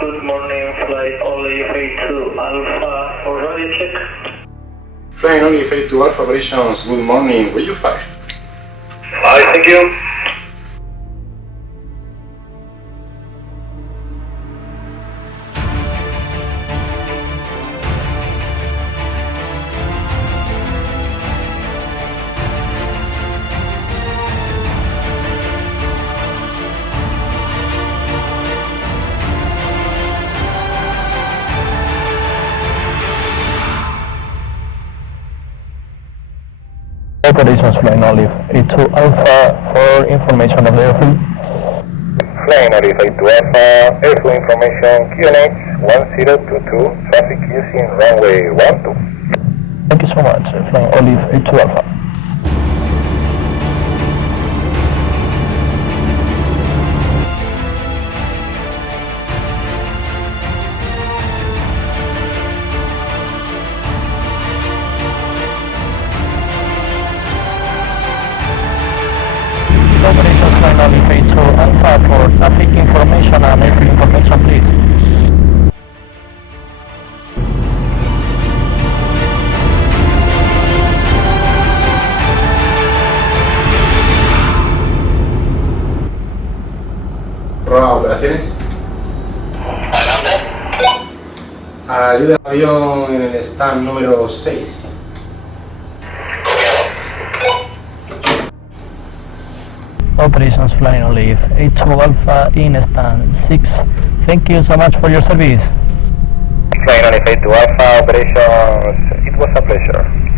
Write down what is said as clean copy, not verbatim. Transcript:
good morning, flight OIP to Alpha for radio check. Flying OIP to Alpha Operations, good morning, will you 5? Hi, thank you. Operations Flying Olive A2 Alpha for information of the airfield. Flying Olive A2 Alpha, airfield information QNH 1022, traffic using runway 12. Thank you so much, Flying Olive A2 Alpha. Operations Flying Olive A2 Alpha for traffic information and airfield information, please. ROA Operaciones. Ayuda al avión en el stand número 6. Operations Flying Olive A2 Alpha in stand 6. Thank you so much for your service. Flying Olive A2 Alpha, operations, it was a pleasure.